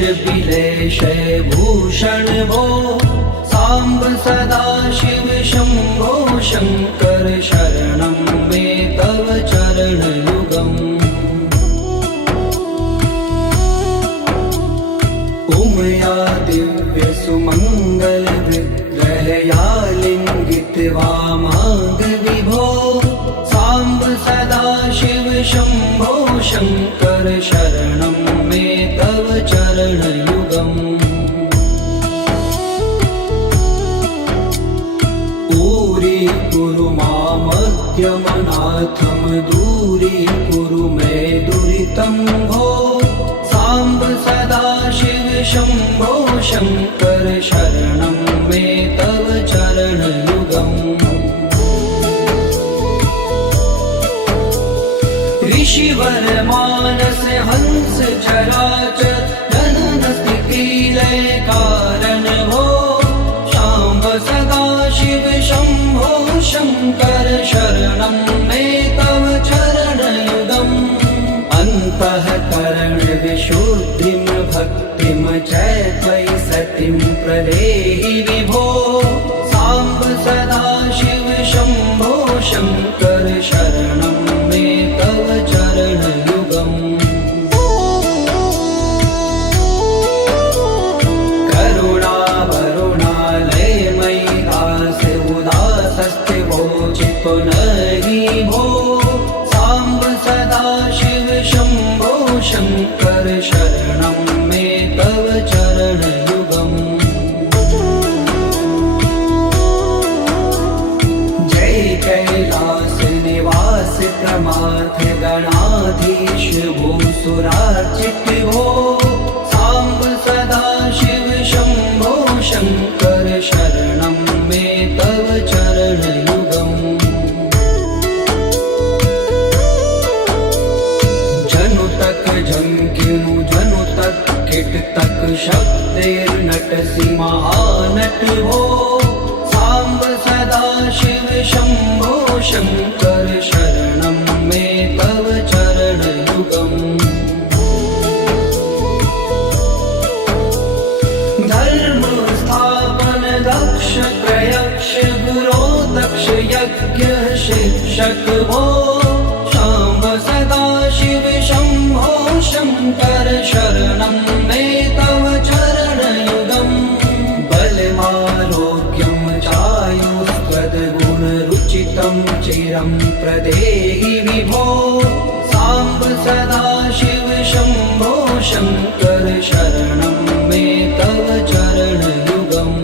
बिलेश भूषण भो सांब सदा शिव शंभो शंकर शरणं मे तव चरणयुगम् उमया दिव्य सुमंगल विग्रहया लिंगित वामांग विभो सांब सदा शिव शंभो शंकर शरणं मे तव चरणयुगम् दूरी मामद्यमनाथं दूरी कुरु मे दुरितं भो सांब सदा शिव शंभो शंकर शरणं मे तव चरणयुगम् ऋषिवर मानस हंस चराचर जनन स्थिति लय कारण भो सांब सदा शिव शंभो शंकर शरणं मे तव चरणयुगम् अन्तःकरण विशुद्धिं भक्तिं च त्वयि सतिं प्रदेहि विभो सांब सदा शिव शंभो शंकर शरणं मे तव चरणयुगम् पुनरि भो सांब सदा शिव शंभो शंकर शरणं मे तव चरणयुगम् जय कैलास निवास प्रमाथ गणाधीश भूसुरार्चित भो सांब सदा शिव शंभो शंकर शरणं मे तव चरणयुगम् झंकिनु जनु तक किट तक शब्देर्नटसि महानट भो सांब सदा शिव शंभो शंकर शरणं मे तव चरणयुगम् धर्म स्थापन दक्ष प्रयक्ष गुरो दक्ष यज्ञ शिक्षक भो सांब सदा शिव शंभो शंकर शरणं मे तव चरणयुगम् बलमारोग्यं चायुस्त्वद्गुणरुचितं चिरं प्रदेहि विभो सांब सदा शिव शंभो शंकर शरणं मे तव चरणयुगम्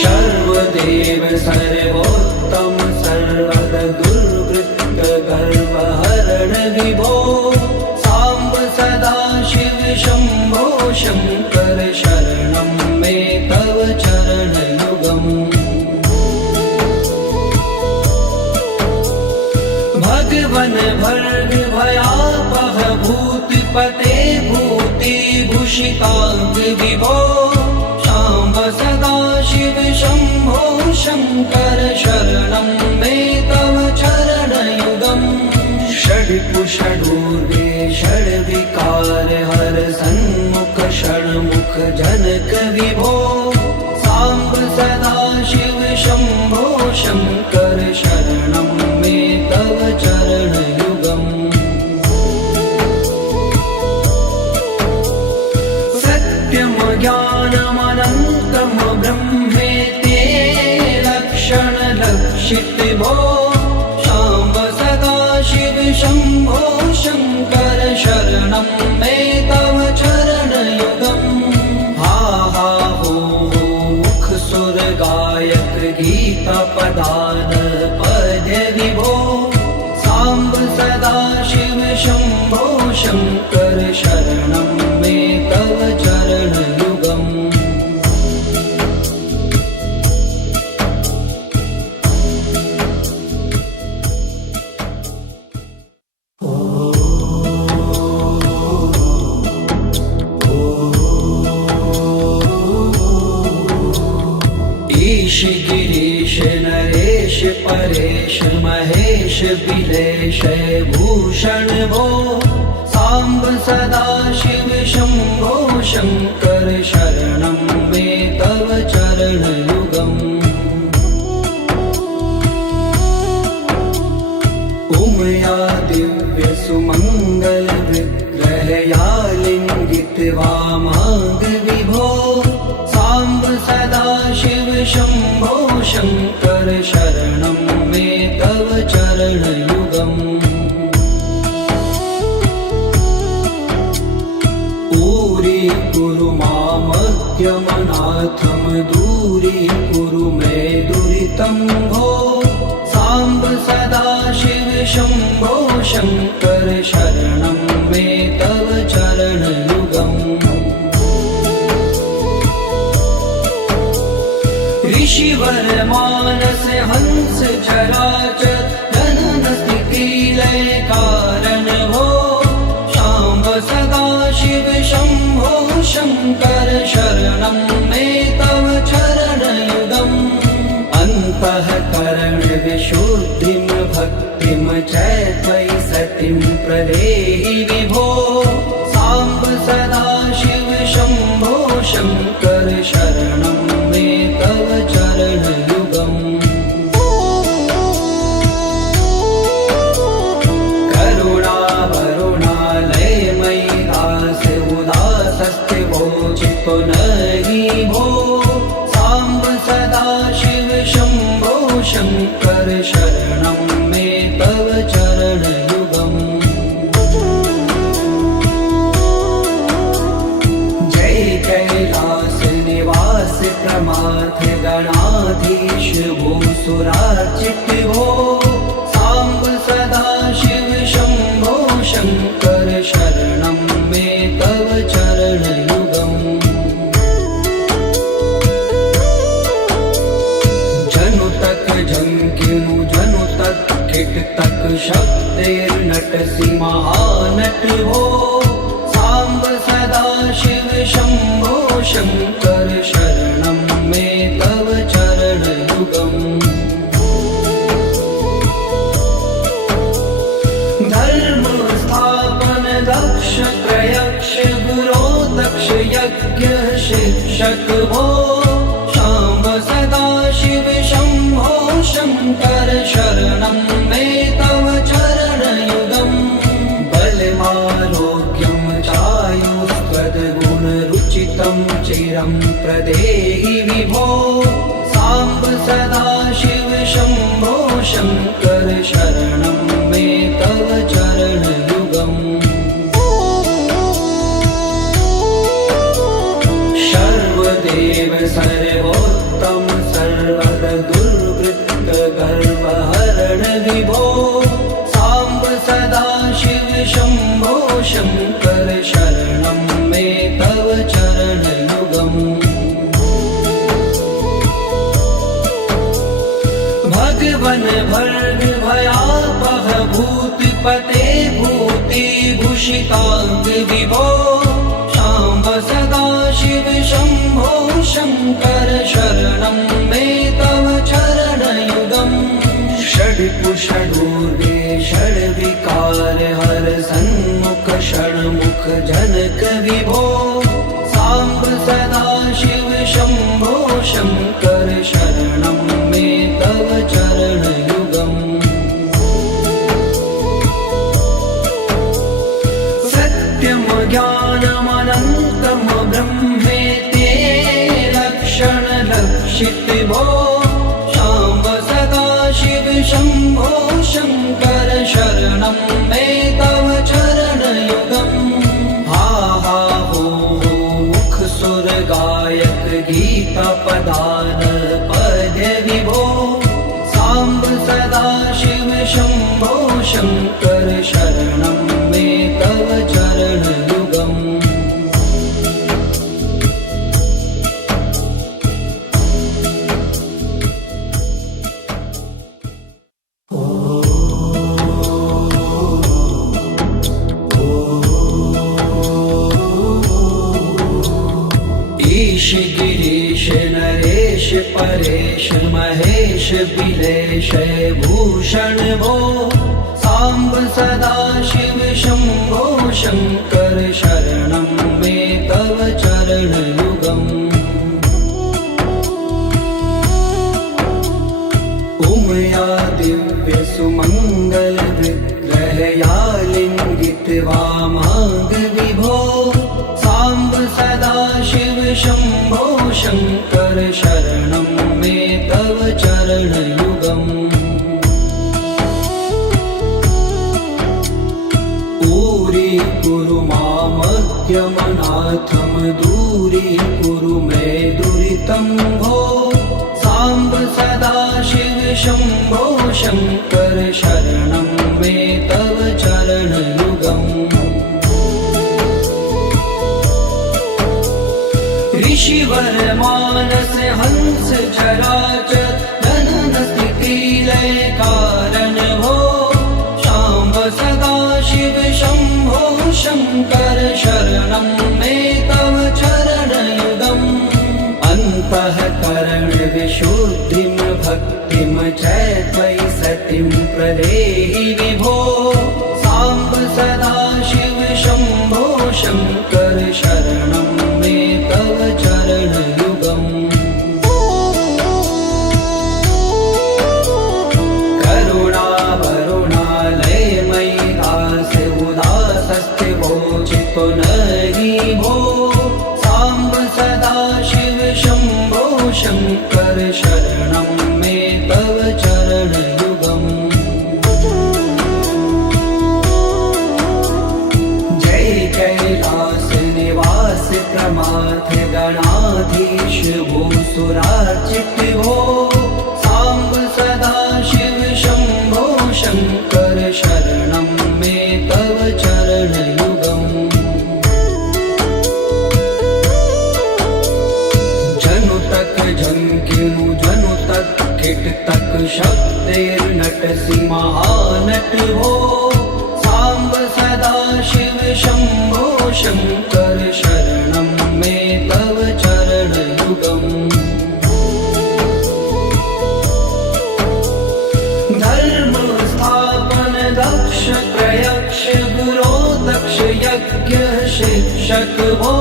सर्वदेव सर्वोत्तम सर्वद दुर्वृत्त गर्वहरण विभो सांब सदा शिव शंभो शंकर शरणं मे तव चरणयुगम् भगवन भर्ग भयापह भूतिपते भूतिभूषितांग विभो सांब सदा शिव शंभो शंकर शरणं मे तव चरणयुगम् षड्पुषडूर्वे षड्विकार हर सन्मुख षण्मुख जनक विभो सांब सदा शिव शंभो शंकर शरणं मे तव चरणयुगम् सत्यं ज्ञानमनन्तं ब्रह्मेति लक्षण लक्षित भो सांब सदा शिव शंभो शंकर शरणं मे तव चरणयुगम् हा हा हो मुख सुर गायक गीता पदान पद्य विभो सांब सदा शिव शंभो शंकर शरणं मे तव चरणयुगम् ईश गिरीश नरेश परेश महेश बिलेश भूषण भूषण भो साम्ब सदाशिव शम्भो शङ्कर शरणं मे तव चरणयुगम् उमया दिव्यसुमङ्गलविग्रहया लिङ्गितवामाङ्ग विभो साम्ब सदाशिव शम्भो शङ्कर शरणं मे तव चरणयुगम् दूरी मामद्यमनाथं दूरीकुरु मे दुरितं भो साम्ब सदाशिव शम्भो शङ्कर शरणं मे तव चरणयुगम् ऋषिवर मानस हंस चराचर जनन स्थिति लय कारण भो शाम्ब सदाशिव शम्भो शङ्कर शरणं मे तव चरणयुगम् अन्तःकरण विशुद्धिं भक्तिं च त्वयि सतिं प्रदेहि विभो साम्ब सदाशिव शम्भो शङ्कर शरणं मे तव चरणयुगम् चित्तो नहि भो साम्ब सदाशिव शम्भो शङ्कर शरणं मे तव चरणयुगम् जय कैलास निवास प्रमाथ गणाधीश भूसुरार्चित भो साम्ब सदाशिव शम्भो शङ्कर शरणं मे तव चरणयुगम् जंकिनु जनु तक किट तक शक्तिर्नटसि महानट हो साम्ब सदाशिव शम्भो शङ्कर शरणं मे तव चरणयुगम् धर्म स्थापन दक्ष त्रयक्ष गुरो दक्ष यज्ञ शिक्षक भो शाम्ब सदाशिव शम्भो शङ्कर शरणं मे तव चरणयुगम् बलमारोग्यं चायुस्त्वद्गुणरुचितं चिरं प्रदेहि विभो साम्ब सदाशिव शम्भो शङ्कर शरणं मे तव चरणयुगम् सर्वदेव सर्वोत्तम सर्वर दुर्वृत्त गर्वहरण विभो साम्ब सदाशिव शम्भो शङ्कर शरणं मे तव चरणयुगम् भगवन भर्ग भयापह भूतिपते भूतिभूषिताङ्ग विभो साम्ब सदाशिव शम्भो शङ्कर शरणं मे तव चरणयुगम् षड्पुषडूर्गे षड्विकार हर सन्मुख षण्मुख जनक विभो साम्ब सदाशिव शम्भो शङ्कर शरणं मे तव चरणयुगम् सत्यं ज्ञानमनन्तं ब्रह्मेति लक्षणलक्षित भो शाम्ब सदाशिव शम्भो शङ्कर शरणं मे तव चरणयुगम् हा हा हो मुख सुर गायक गीता पदान पद्य विभो साम्ब सदाशिव शम्भो शङ्कर शरणं मे तव चरणयुगम् ईश गिरीश नरेश परेश महेश बिलेश भूषण भो साम्ब सदा शिव शम्भो शङ्कर शरणं मे तव चरणयुगम् उमया दिव्य सुमङ्गल विग्रहया लिङ्गित वामाङ्ग विभो साम्ब सदा शिव शम्भो शङ्कर शरणं मे तव चरणयुगम् कुरु मामज्ञमनाथं दूरीकुरु मे दुरितं भो साम्ब सदा शिव शम्भो शङ्कर शरणं मे तव चरणयुगम् ऋषिवर मानस हंस चराचर जनन स्थिति लय कारण भो शाम्ब सदा शिव शम्भो शङ्कर शरणं मे तव चरणयुगम् अन्तःकरण विशुद्धिं भक्तिं च त्वयि सतिं प्रदेहि विभो साम्ब सदा शिव शम्भो शङ्कर शरणं मे तव चरणयुगम् चितो नहि भो साम्ब सदा शिव शम्भो शङ्कर शरणं मे तव चरणयुगम् जय कैलास निवास प्रमाथ गणाधीश भूसुरार्चित भो साम्ब सदा शिव शम्भो शङ्कर शरणं मे तव चरणयुगम् जनु तक झंकिनु जनु तक किट तक शब्देर्नटसि महानट हो साम्ब सदा शिव शम्भो शङ्कर शरणं मे तव चरणयुगम् धर्म स्थापन दक्ष प्रयक्ष गुरो दक्ष यज्ञ शिक्षक भो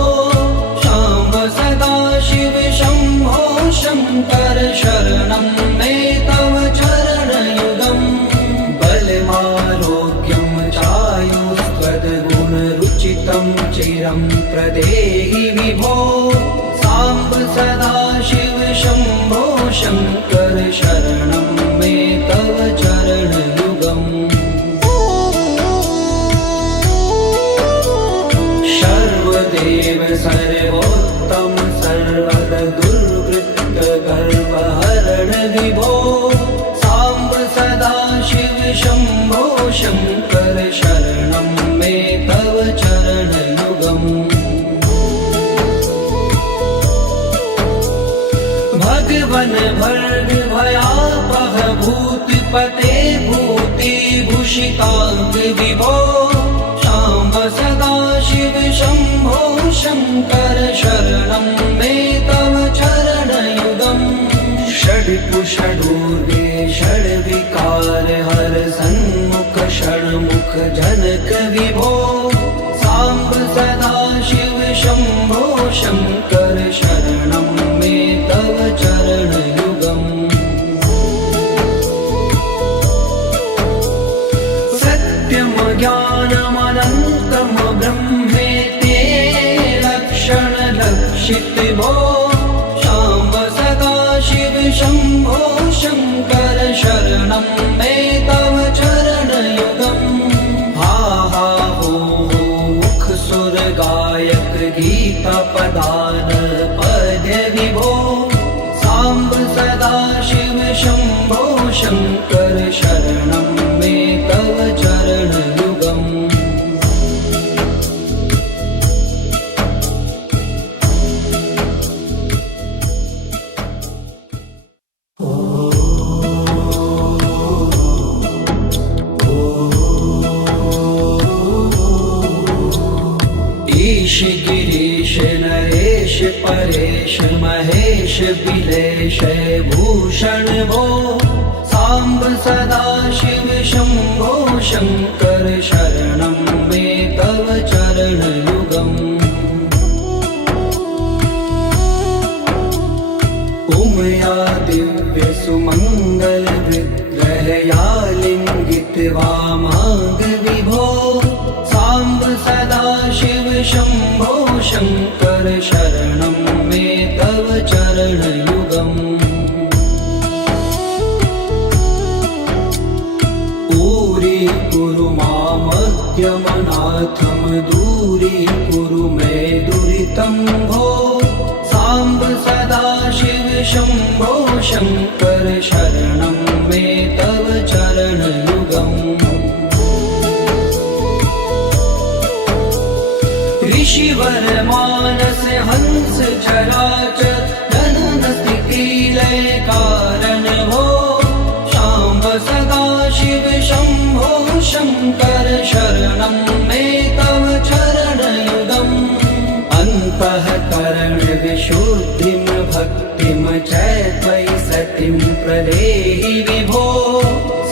शाम्ब सदा शिव शम्भो शङ्कर शरणं मे तव चरणयुगम् बलमारोग्यं चायुस्त्वद्गुणरुचितं चिरं प्रदेहि विभो साम्ब सदा शिव शम्भो शङ्कर शरणं मे तव चरणयुगम् सर्वदेव सर्वोत्तम सर्वद दुर्वृत्त गर्वहरण विभो साम्ब सदा शिव शम्भो शङ्कर शरणं मे तव चरणयुगम् भगवन भर्ग भयापह भूतपते भूतिभूषिताङ्ग विभो शाम्ब सदा शिव शम्भो शङ्कर शरणं मे तव चरणयुगम् षड्कुषडूर्वे षड्विकार हर सन्मुख षण्मुख जनक विभो साम्ब सदा शिव शम्भो शङ्कर शरणं मे तव चरणयुगम् सत्यं ज्ञानमनन्तं ब्रह्मेते लक्षणलक्षित भो शाम्ब सदा शिव शम्भो शङ्कर शरणं मे तव चरणयुगम् हा हा हो मुख सुर गायक गीता पदान पद्य विभो साम्ब सदा शिव शम्भो शङ्कर शरणं मे तव चरणयुगम् ईश गिरीश नरेश परेश महेश बिलेश भूषण भो साम्ब सदा शिव शम्भो शङ्कर शरणं मे तव चरणयुगम् उमया दिव्य सुमङ्गल विग्रहया लिङ्गित्वा माग विभो साम्ब सदा शिव शम्भो शङ्कर शरणं मे तव चरणयुगम् कुरु मामद्यमनाथं दूरीकुरु मे दुरितं भो साम्ब सदा शिव शम्भो शङ्कर शरणं मे तव चरणयुगम् ऋषिवर मानस हंस चराचर जनन स्थिति लय कारण भो शाम्ब सदा शिव शम्भो शङ्कर शरणं मे तव चरणयुगम् अन्तःकरण विशुद्धिं भक्तिं च त्वयि सतिं प्रदेहि विभो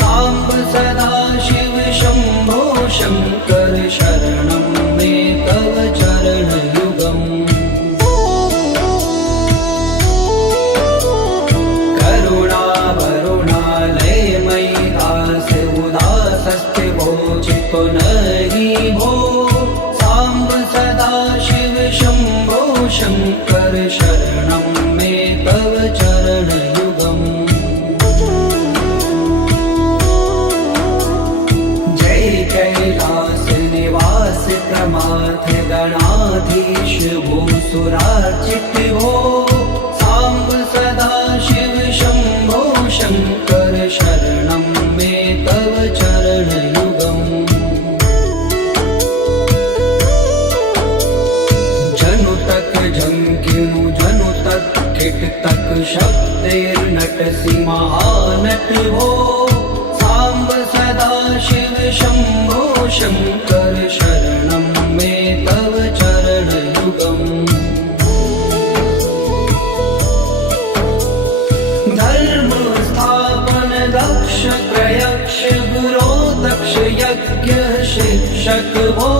साम्ब सदा शिव शम्भो शङ्कर शरणं मे तव चरणयुगम् नहि भो साम्ब सदा शिव शम्भो शङ्कर शरणं मे तव चरणयुगम् जय कैलास निवास प्रमाथ गणाधीश भूसुरार्चित भो साम्ब सदा शिव शम्भो शङ्कर शरणं मे तव चरणयुगम् झंकिनु जनु तक किट तक शब्दैर्नटसि महानट भो साम्ब सदा शिव शम्भो शङ्कर शरणं मे तव चरणयुगम् धर्म स्थापन दक्ष प्रयक्ष गुरो दक्ष यज्ञ शिक्षक भो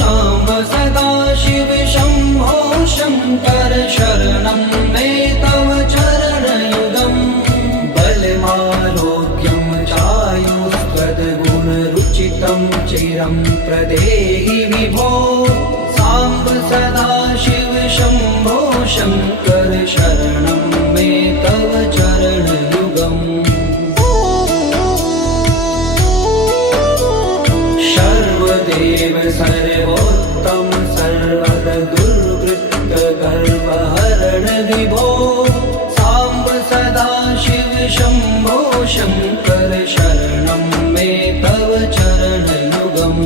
शाम्ब सदा शिव शम्भो शङ्कर शरणं मे तव चरणयुगम् बलमारोग्यं चायुस्त्वद्गुणरुचितं चिरं प्रदेहि विभो साम्ब सदा शिव शम्भो शङ्कर शरणं मे तव चरणयुगम् सर्वदेव सर्वोत्तम सर्वद दुर्वृत्त गर्वहरण विभो साम्ब सदा शिव शम्भो शङ्कर शरणं मे तव चरणयुगम्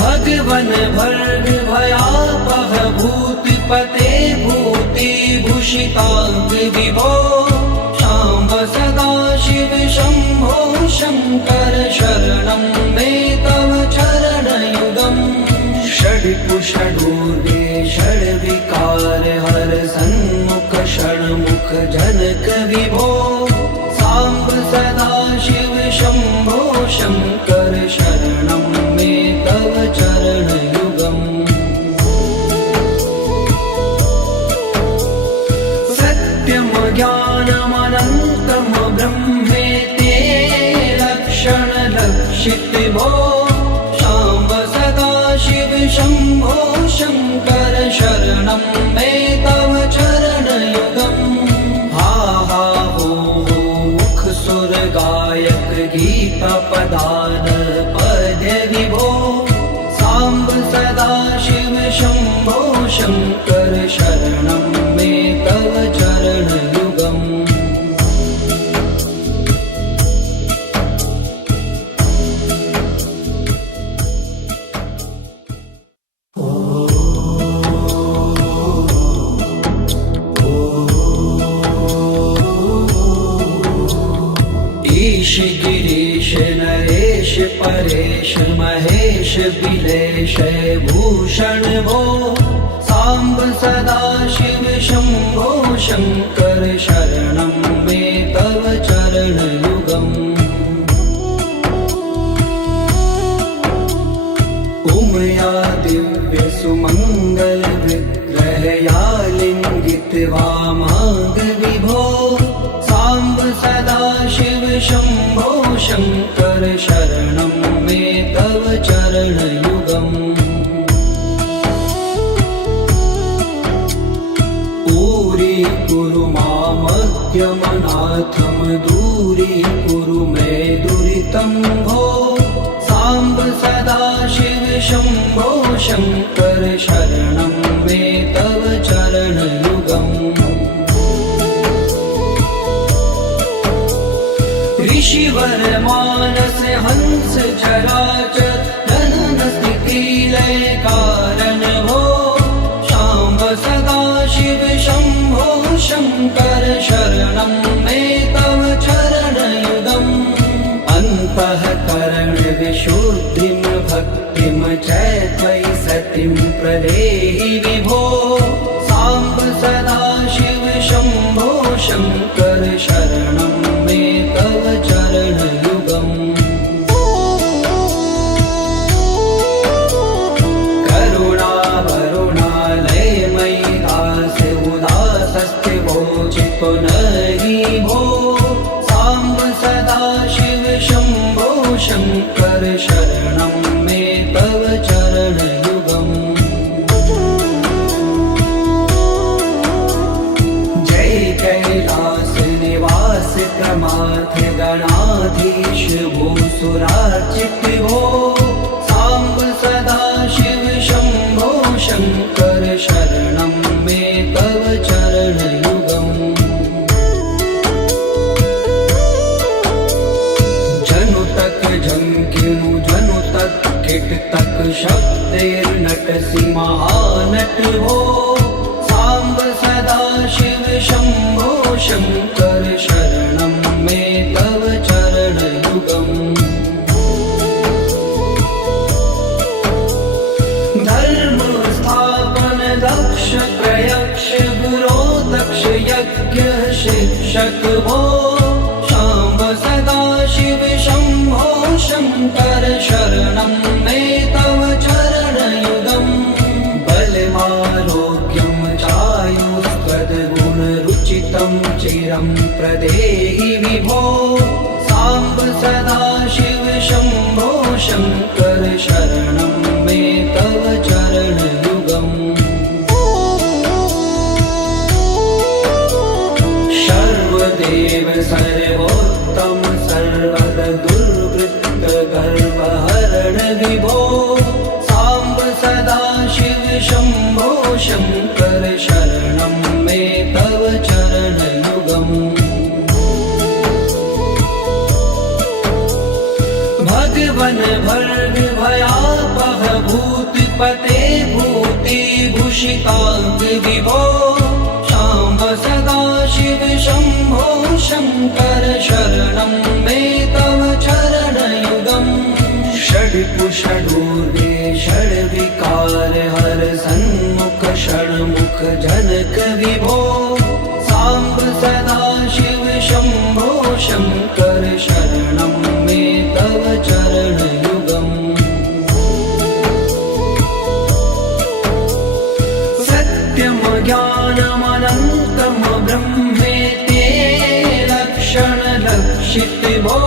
भगवन् भर्ग भयापह भूतिपते भूतिभूषिताङ्ग विभो शाम्ब सदा शिव शम्भो शङ्कर शरणं मे तव चरणयुगम् षड्कुषडूर्वे षड्विकार हर सन्मुख षण्मुख जनक विभो साम्ब सदा शिव शम्भो शङ्कर शरणं मे तव चरणयुगम् सत्यं ज्ञानमनन्तं ब्रह्मेते लक्षणलक्षित भो शाम्ब सदा शिव शम्भो शङ्कर शरणं मे तव चरणयुगम् हा हा हो मुख सुर गायक गीता पदान पद्य विभो साम्ब सदा शिव शम्भो शङ्कर शरणं मे तव चरणयुगम् ईश गिरीश नरेश परेश महेश बिलेश भूषण भो साम्ब सदाशिव शम्भो शङ्कर शरणं मे तव चरणयुगम् उमया दिव्यसुमङ्गलविग्रहया लिङ्गित्वा मार्गविभो साम्ब सदाशिव शम्भो शङ्कर शरणं मे तव चरणयुगम् दूरी मामज्ञमनाथं दूरीकुरु मे दुरितं भो साम्ब सदाशिव शम्भो शङ्कर शरणं मे तव चरणयुगम् ऋषिवर मानस हंस चराचर जनन स्थिति लय कारण भो शाम्ब सदाशिव शम्भो शङ्कर शरणं मे तव चरणयुगम् अन्तःकरण विशुद्धिं भक्तिं च त्वयि सतिं प्रदेहि विभो साम्ब सदाशिव शम्भो शङ्कर शरणं मे तव चरणयुगम् पुनरि भो साम्ब सदाशिव शम्भो शङ्कर शरणं मे तव चरणयुगम् जय कैलास निवास प्रमाथ गणाधीश भूसुरार्चित भो साम्ब सदाशिव शम्भो शङ्कर शरणं मे तव चरणयुगम् झंकिनु जनु तक किट तक शब्दैर्नटसि महानट भो साम्ब सदाशिव शम्भो शङ्कर शरणं मे तव चरणयुगम् धर्म स्थापन दक्ष प्रयक्ष गुरो दक्ष यज्ञ शिक्षक भो शाम्ब सदाशिव शम्भो शङ्कर शरणं मे तव चरणयुगम् बलमारोग्यं चायुस्त्वद्गुणरुचितं चिरं प्रदेहि विभो साम्ब सदाशिव शम्भो शङ्कर शरणं मे तव चरणयुगम् सर्वदेव सर्वोत्तम सर्वद दुर्वृत्त गर्वहरण विभो साम्ब सदाशिव शम्भो शङ्कर शरणं मे तव चरणयुगम् भगवन् भर्ग भयापह भूतिपते भूतिभूषिताङ्ग विभो साम्ब सदाशिव शम्भो शङ्कर शरणं मे तव चरणयुगम् षड्पुषडूर्वे षड्विकार हर सन्मुख षण्मुख जनक विभो साम्ब सदाशिव शम्भो शङ्कर शरणं मे तव चरणयुगम् सत्यं ज्ञानमनन्तं ब्रह्मेति लक्षणलक्षित भो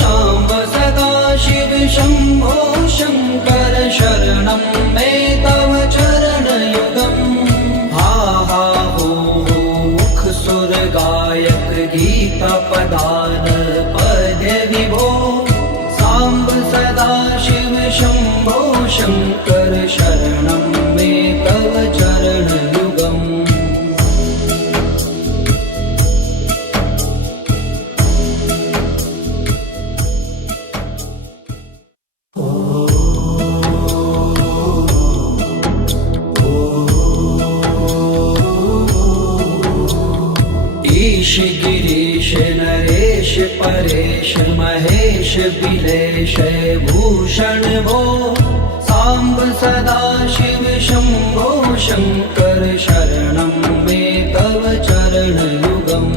साम्ब सदाशिव शम्भो शङ्कर शरणं मे तव चरणयुगम् हा हा हो मुख सुर गायक गीता पदान पद्य विभो साम्ब सदाशिव शम्भो शङ्कर शरणं मे तव चरणयुगम् ईश गिरीश नरेश परेश महेश बिलेश भूषण भो साम्ब सदा शिव शम्भो शङ्कर शरणं मे तव चरणयुगम्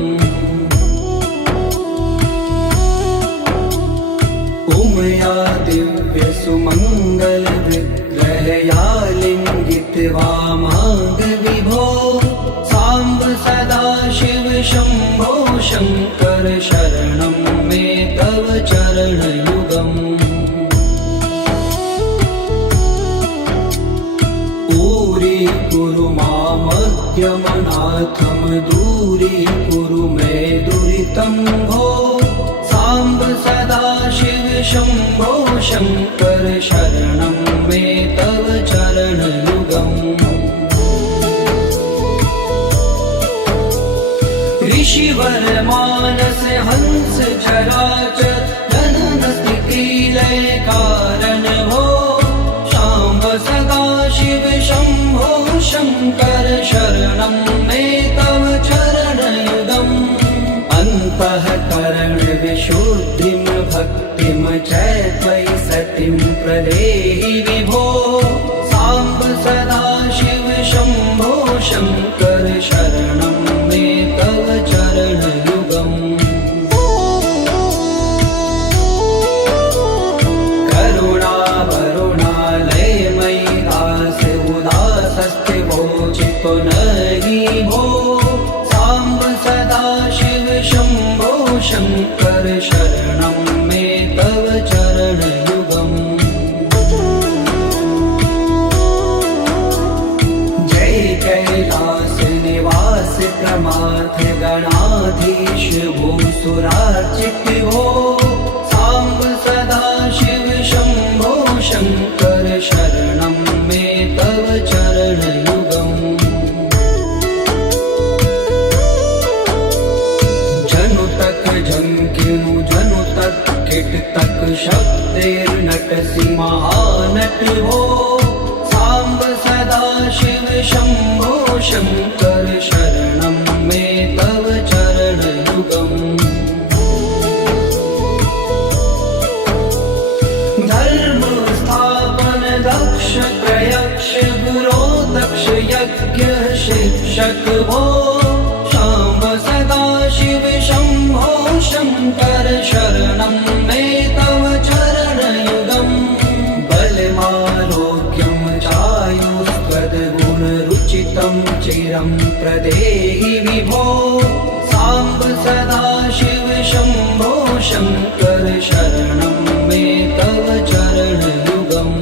उमया दिव्य सुमङ्गल विग्रहया लिङ्गित वामाङ्ग विभो साम्ब सदा शिव शम्भो शङ्कर शरणं मे तव चरणयुगम् कुरु मामज्ञमनाथं दूरीकुरु मे दुरितं भो साम्ब सदा शिव शम्भो शङ्कर शरणं मे तव चरणयुगम् ऋषिवर मानस हंस चराचर जनन स्थिति लय कारण भो शाम्ब सदा शिव शम्भो शङ्कर शरणं मे तव चरणयुगम् अन्तःकरण विशुद्धिं भक्तिं च त्वयि सतिं प्रदेहि विभो साम्ब सदा शिव शम्भो शङ्कर शरणं मे तव चरणयुगम् नहि भो साम्ब सदा शिव शम्भो शङ्कर शरणं मे तव चरणयुगम् जय कैलास निवास प्रमाथ गणाधीश भूसुरार्चित भो साम्ब सदा शिव शम्भो शङ्कर शरणं मे तव चरणयुगम् झंकिनु जनु तक किट तक शब्देर्नटसि महानट हो साम्ब सदा शिव शम्भो शङ्कर शरणं मे तव चरणयुगम् धर्म स्थापन दक्ष प्रयक्ष गुरो दक्ष यज्ञ शिक्षक भो शाम्ब सदा शिव शम्भो शङ्कर शरणं मे तव चरणयुगम् बलमारोग्यं चायुष्वद्गुणरुचितं चिरं प्रदेहि विभो साम्ब सदा शिव शम्भो शङ्कर शरणं मे तव चरणयुगम्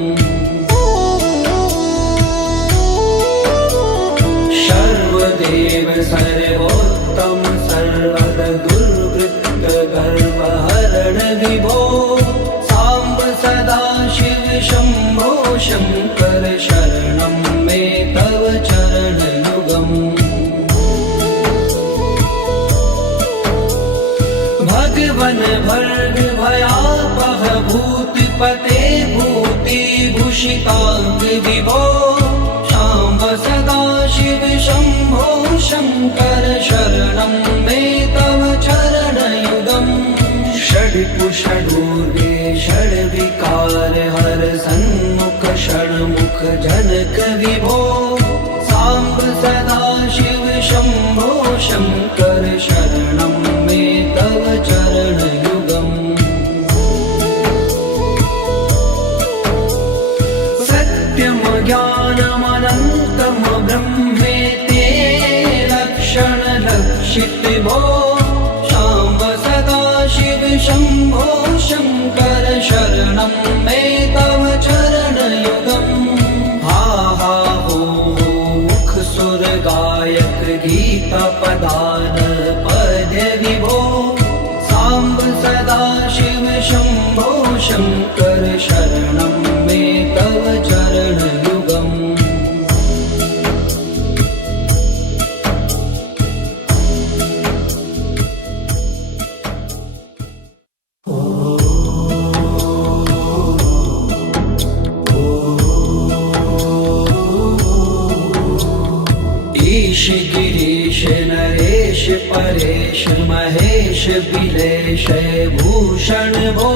सर्वदेव सर्वोत्तम सर्वद दुर्वृत्त गर्वहरण विभो साम्ब सदा शिव शम्भो शङ्कर शरणं मे तव चरणयुगम् भगवन् भर्ग भयापह भूतिपते भूतिभूषिताङ्ग विभो साम्ब सदा शिव शम्भो शङ्कर शरणं मे तव चरणयुगम् षड्कुषडूर्वे षड्विकार हर सन्मुख षण्मुख जनक विभो साम्ब सदा शिव शम्भो शङ्कर शरणं मे तव चरणयुगम् सत्यं ज्ञानमनन्तं ब्रह्मेते लक्षणलक्षित भो शाम्ब सदा शिव शम्भो शङ्कर शरणं मे तव चरणयुगम् हा हा हो मुख सुर गायक गीता पदान पद्य विभो साम्ब सदा शिव शम्भो शङ्कर शरणं मे तव चरणयुगम् ईश गिरीश नरेश परेश महेश बिलेश भूषण भो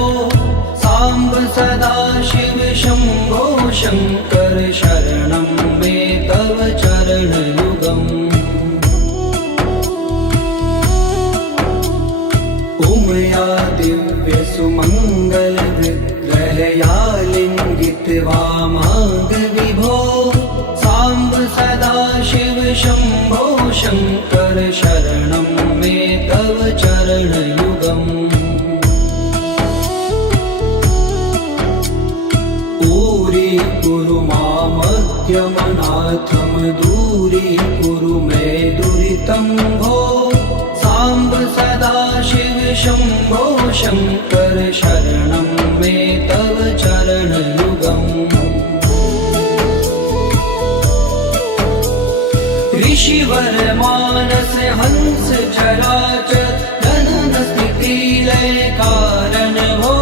साम्ब सदा शिव शम्भो शङ्कर शरणं मे तव चरणयुगम् उमया दिव्यसुमङ्गलविग्रहया लिङ्गितवामाङ्गविभो साम्ब सदा शिव शम्भो शङ्कर शरणं मे तव चरणयुगम् दूरी मामद्यमनाथं दूरीकुरु मे दुरितं भो साम्ब सदा शिव शम्भो शङ्कर शरणं मे तव चरणयुगम् ऋषिवर मानस हंस चराचर जनन स्थिति लय कारण भो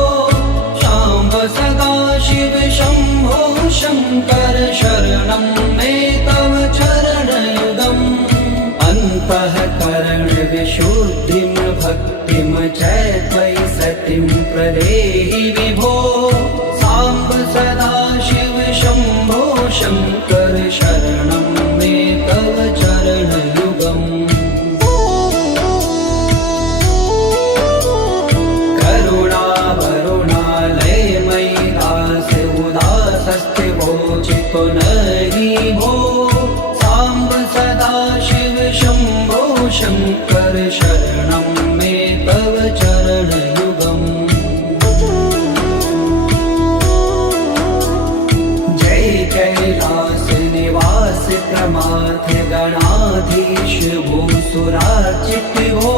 शाम्ब सदा शिव शम्भो शङ्कर शरणं मे तव चरणयुगम् अन्तःकरण विशुद्धिं भक्तिं च त्वयि सतिं प्रदेहि विभो साम्ब सदा शिव शम्भो शङ्कर शरणं मे तव चरणयुगम् चितो नहि भो साम्ब सदा शिव शम्भो शङ्कर शरणं मे तव चरणयुगम् जय कैलास निवास प्रमाथ गणाधीश भूसुरार्चित भो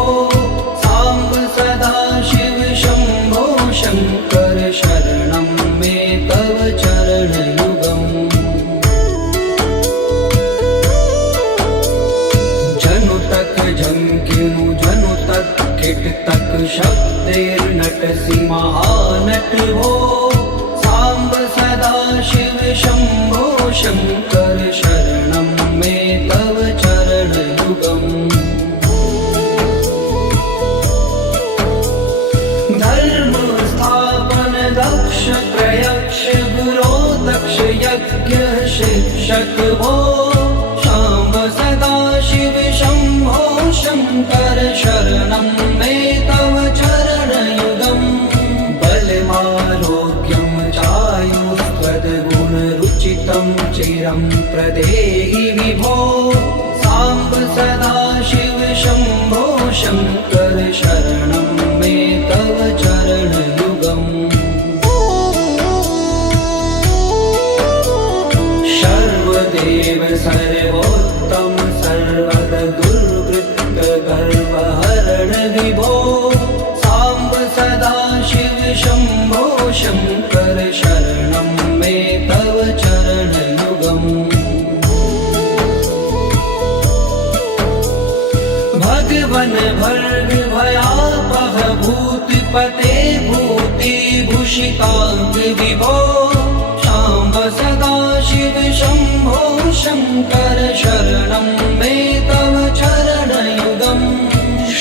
साम्ब सदा शिव शम्भो शङ्कर शरणं मे तव चरणयुगम् जनु तक झंकिनु जनु तक किट तक शब्देर्नटसि महानट हो साम्ब सदा शिव शम्भो शङ्कर शरणं मे तव चरणयुगम् धर्म स्थापन दक्ष प्रयक्ष गुरो दक्ष यज्ञ शिक्षक भो शाम्ब सदा शिव शम्भो शङ्कर शरणं मे तव चरणयुगम् बलमारोग्यं चायुस्त्वद्गुणरुचितं चिरं प्रदेहि विभो साम्ब सदा शिव शम्भो शङ्कर शरणं मे तव चरणयुगम् सर्वदेव सर्वोत्तम सर्वद दुर्वृत्त गर्वहरण विभो साम्ब सदा शिव शम्भो शङ्कर शरणं मे तव चरणयुगम् भगवन भर्ग भयापह भूतिपते भूतिभूषिताङ्ग विभो शाम्ब सदा शिव शम्भो शङ्कर शरणं मे तव चरणयुगम्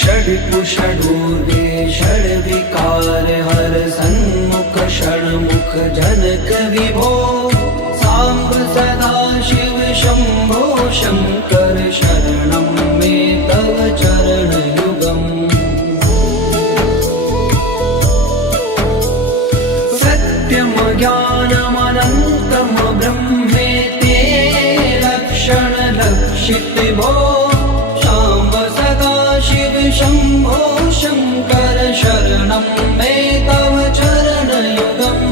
षड्कुषडूर्वे षड्विकार हर सन्मुख षण्मुख जनक विभो साम्ब सदा शिव शम्भो शङ्कर शरणं मे तव चरणयुगम् सत्यं ज्ञानमनन्तं ब्रह्मेते लक्षणलक्षित भो शाम्ब सदा शिव शम्भो शङ्कर शरणं मे तव चरणयुगम्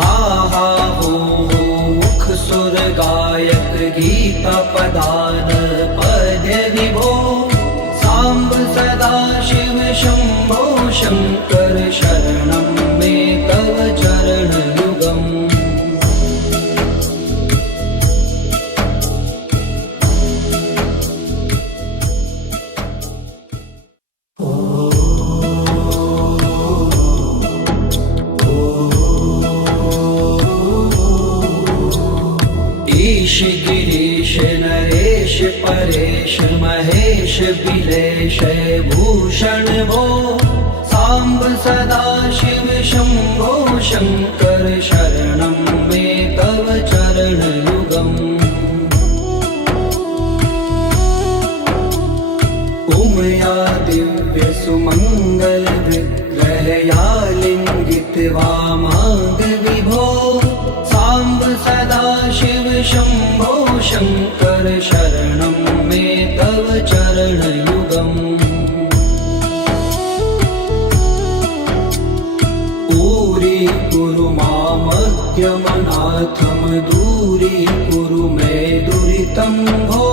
हा हा हो मुख सुर गायक गीता पदान पद्य विभो साम्ब सदा शिव शम्भो शङ्कर शरणं मे तव चरणयुगम् ईश गिरीश नरेश परेश महेश बिलेश भूषण भो साम्ब सदा शिव शम्भो शङ्कर शरणं मे तव शङ्कर शरणं मे तव चरणयुगम् दूरीकुरु मामज्ञमनाथं दूरीकुरु मे दुरितं भो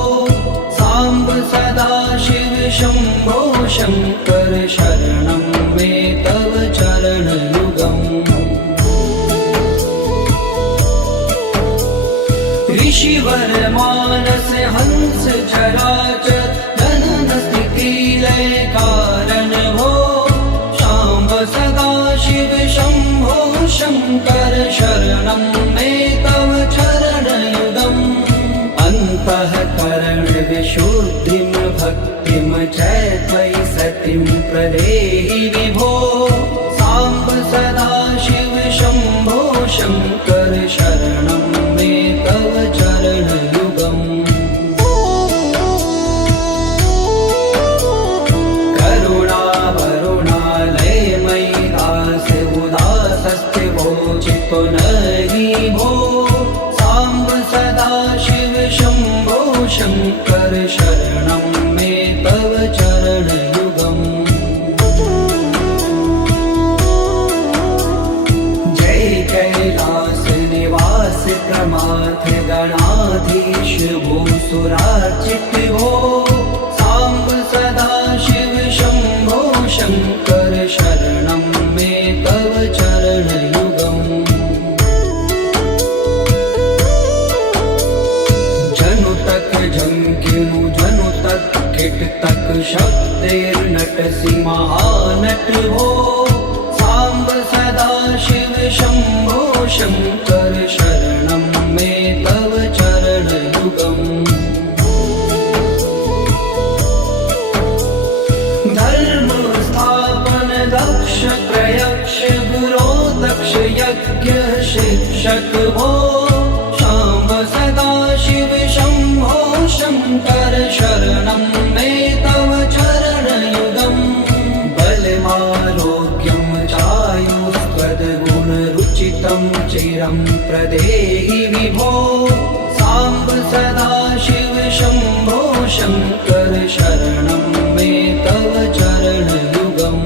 साम्ब सदाशिव शम्भो शङ्कर शरणं मे तव चरणयुगम् ऋषिवर मानस हंस चराचर जनन स्थिति लय कारण भो शाम्ब सदाशिव शम्भो शङ्कर शरणं मे तव चरणयुगम् अन्तःकरण विशुद्धिं भक्तिं च त्वयि सतिं प्रदेहि विभो साम्ब सदाशिव शम्भो शङ्कर शरणं मे तव चरणयुगम् करुणावरुणालयमयि दास उदासस्थिवोचितो नहि भो साम्ब सदाशिव शम्भो शङ्कर शरणं मे तव चरणयुगम् जय कैलास निवास प्रमाथ गणाधीश भूसुरार्चित भो साम्ब सदाशिव शम्भो शङ्कर शरणं मे तव चरणयुगम् जनु तक झंकिनु जनु तक किट तक शब्देर्नटसि महानट हो साम्ब सदाशिव शम्भो शङ्कर शरणं मे तव चरणयुगम् धर्म स्थापन दक्ष प्रयक्ष गुरो दक्ष यज्ञ शिक्षक भो शाम्ब सदाशिव शम्भो शङ्कर शरणं मे तव चरणयुगम् बलमारोग्यं चायुष्पदगुणरुचितं चिरं प्रदेहि विभो साम्ब सदाशिव शम्भो शङ्कर शरणं मे तव चरणयुगम्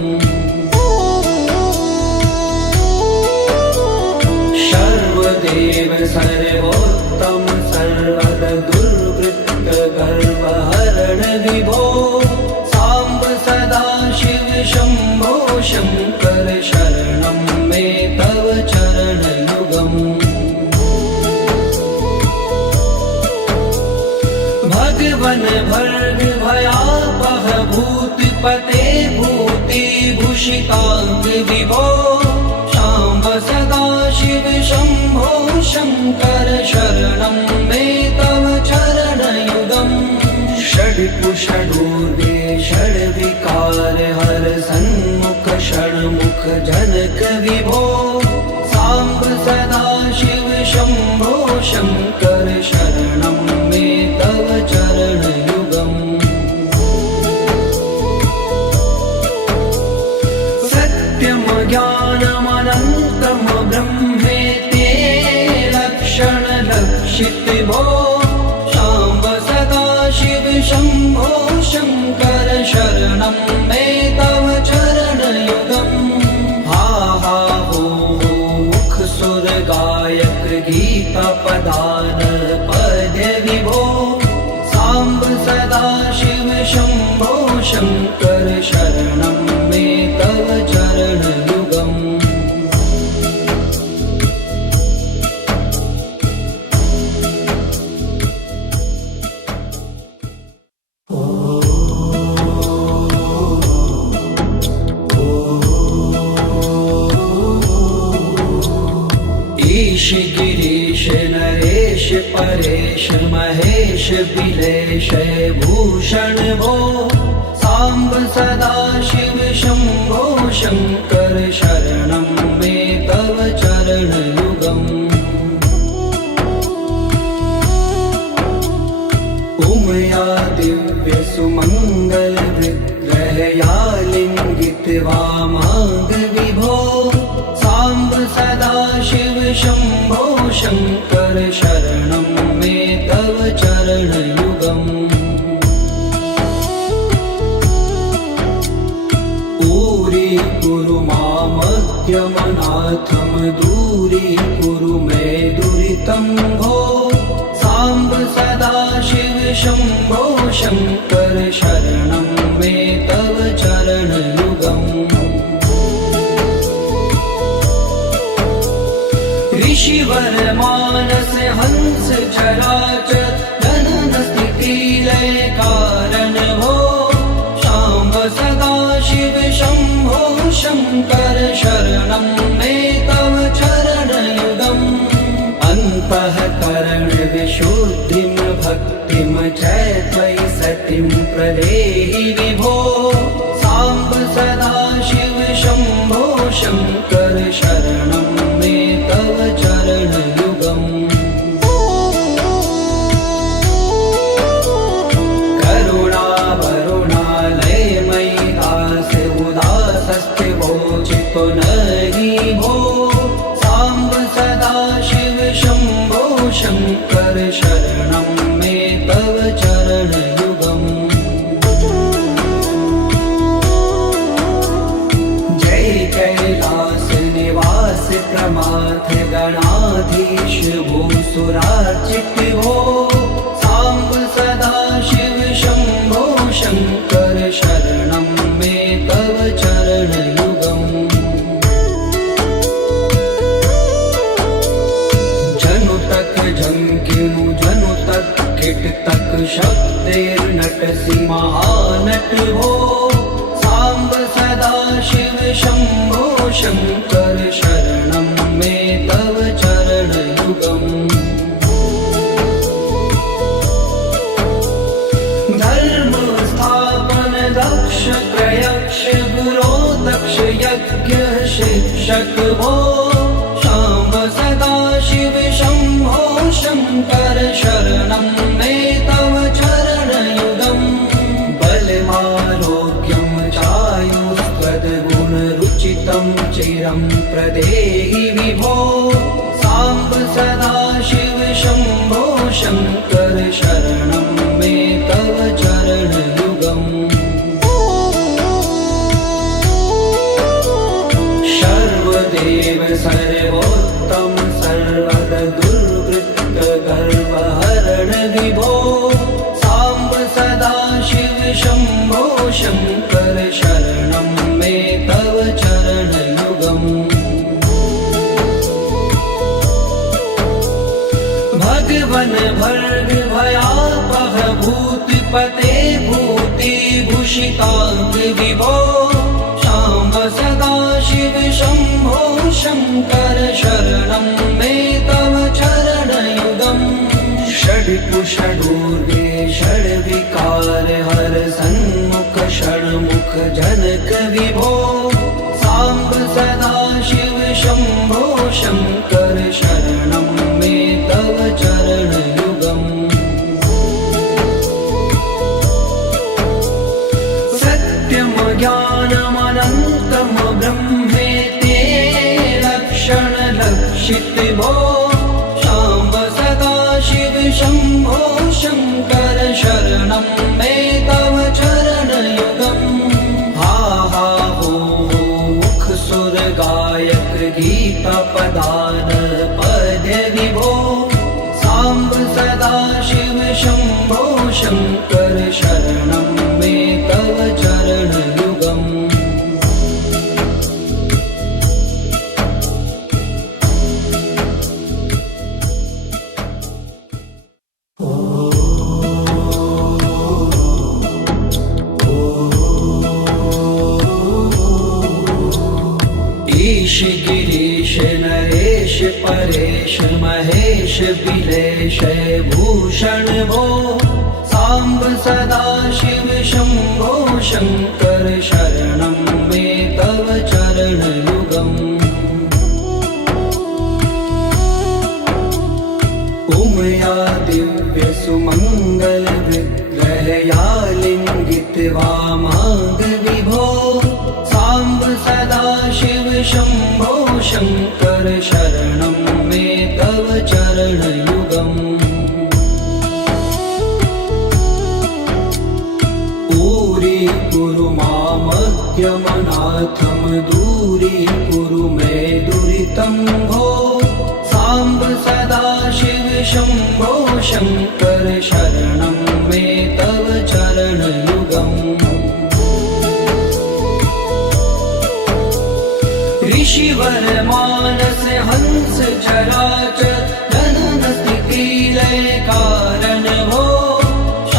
सर्वदेव सर्वोत्तम सर्वद दुर्वृत्त गर्वहरण विभो साम्ब सदाशिव शम्भो शङ्कर शरणं मे तव चरणयुगम् भगवन भर्ग भयापह भूतिपते भूतिभूषिताङ्ग विभो शाम्ब सदाशिव शम्भो शङ्कर शरणं मे तव चरणयुगम् षड्कुषडूर्वे षड्विकार हर सन्मुख षण्मुख जनक विभो साम्ब सदाशिव शम्भो शङ्कर शरणं मे तव चरणयुगम् सत्यं ज्ञानमनन्तं ब्रह्मेति लक्षण लक्षित भो शाम्ब सदाशिव शम्भो शङ्कर शरणं मे तव चरणयुगम् हा हा हो मुख सुर गायक गीता पदान पद्य विभो साम्ब सदाशिव शम्भो शङ्कर शरणं मे तव चरणयुगम् ईश गिरीश नरेश परेश महेश बिलेश भूषण भो साम्ब सदाशिव शम्भो शङ्कर शरणं मे तव चरणयुगम् उमया दिव्य सुमङ्गल विग्रहया लिङ्गित वामाङ्ग विभो साम्ब सदाशिव शम्भो शङ्कर शरणं मे तव माद्यमनाथं दूरीकुरु मे दुरितं भो। साम्ब सदाशिव शम्भो शङ्कर शरणं मे तव चरणयुगम्। ऋषिवर मानस हंस चराचर जनन स्थिति लय कारण भो। शाम्ब सदाशिव शम्भो शङ्कर शरणं मे तव चरणयुगम्। अन्तःकरण विशुद्धिं भक्तिं च त्वयि सतिं प्रदेहि विभो। साम्ब सदाशिव शम्भो शङ्कर शरणं मे तव चरणयुगम्। करुणावरुणालयमयि दास उदासस्थिवोचितो नहि भो। साम्ब सदाशिव शम्भो शङ्कर शरणं मे तव चरणयुगम्। जय कैलास निवास प्रमाथ गणाधीश भूसुरार्चित भो। साम्ब सदाशिव शम्भो शङ्कर शरणं मे तव चरणयुगम्। जनु तक झंकिनु जनु तक किट तक शब्देर्नटसि महानट भो। साम्ब सदाशिव शम्भो शङ्कर शरणं मे तव चरणयुगम्। धर्म स्थापन दक्ष प्रयक्ष गुरो दक्ष यज्ञ शिक्षक भो। शाम्ब सदाशिव शम्भो शङ्कर शरणं मे तव चरणयुगम्। बलमारोग्यं चायुस्त्वद्गुणरुचितं चिरं प्रदेहि विभो। साम्ब सदाशिव शम्भो शङ्कर शरणं मे तव चरणयुगम्। सर्वदेव सर्वोत्तम सर्वद दुर्वृत्त गर्वहरण विभो। साम्ब सदाशिव शम्भो शङ्कर शरणं मे तव चरणयुगम्। भगवन भर्ग भयापह भूतिपते भूतिभूषिताङ्ग विभो। शाम्ब सदाशिव शम्भो शङ्कर शरणं मे तव चरणयुगम्। षड्कुषडूर्वे षड्विकार हर सन्मुख षण्मुख जनक विभो। साम्ब सदाशिव शम्भो शङ्कर शरणं मे तव चरणयुगम्। सत्यं ज्ञानमनन्तं ब्रह्मेति लक्षण लक्षित भो। शाम्ब सदाशिव शम्भो शङ्कर शरणं मे तव चरणयुगम्। हा हा हो मुख सुर गायक गीता पदान पद्य विभो। साम्ब सदाशिव शम्भो शङ्कर शरणं मे तव चरणयुगम्। ईश गिरीश नरेश परेश महेश बिलेश भूषण भो। साम्ब सदाशिव शम्भो शङ्कर शरणं मे तव चरणयुगम्। उमया दिव्य सुमङ्गल विग्रहया लिङ्गित वामाङ्ग विभो। साम्ब सदाशिव शम्भो शङ्कर शरणं मे तव चरणयुगम्। पूरी कुरु मामज्ञमना नाथम दूरीकुरु मे दुरितं भो साम्ब सदा शिव शम्भो शङ्कर शरणं मे तव चरणयुगम् ऋषिवर मानस हंस चराचर